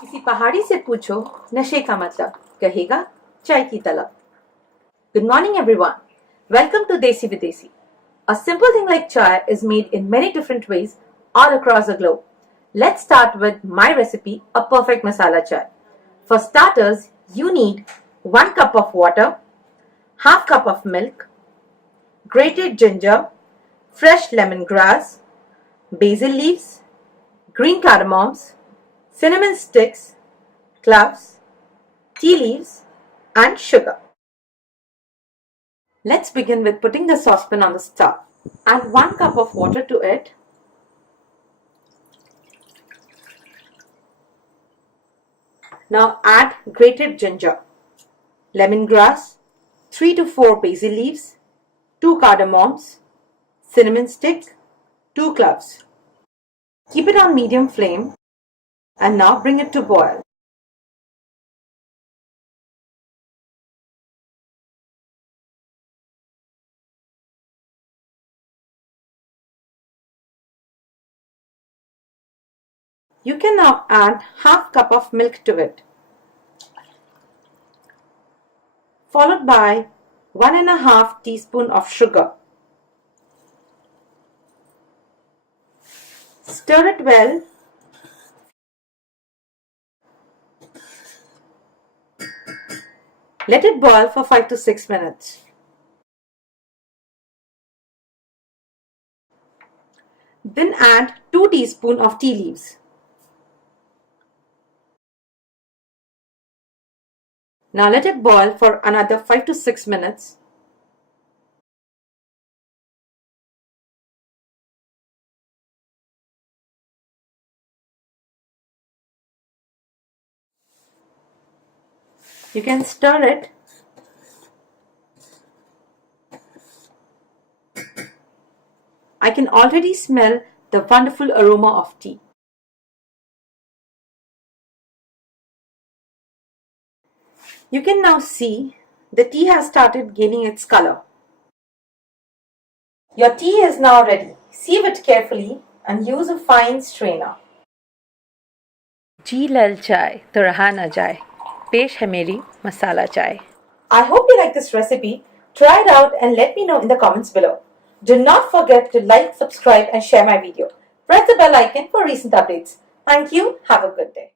किसी पहाड़ी से पूछो नशे का मतलब, कहेगा चाय की तलब. Good morning everyone. Welcome to Desi Videshi. A simple thing like chai is made in many different ways all across the globe. Let's start with my recipe, a perfect masala chai. For starters, you need 1 cup of water, half cup of milk, grated ginger, fresh lemongrass, basil leaves, green cardamoms, cinnamon sticks, cloves, tea leaves, and sugar. Let's begin with putting the saucepan on the stove. Add 1 cup of water to it. Now add grated ginger, lemongrass, 3 to 4 basil leaves, 2 cardamoms, cinnamon stick, 2 cloves. Keep it on medium flame and now bring it to boil. You can now add half cup of milk to it, followed by 1.5 teaspoon of sugar. Stir it well. Let it boil for 5 to 6 minutes. Then add 2 teaspoons of tea leaves. Now let it boil for another 5 to 6 minutes. You can stir it. I can already smell the wonderful aroma of tea. You can now see the tea has started gaining its color. Your tea is now ready. Sieve it carefully and use a fine strainer. जी लल चाय तो रहा ना जाए, पेश है मेरी मसाला चाय. I hope you like this recipe. Try it out and let me know in the comments below. Do not forget to like, subscribe and share my video. Press the bell icon for recent updates. Thank you. Have a good day.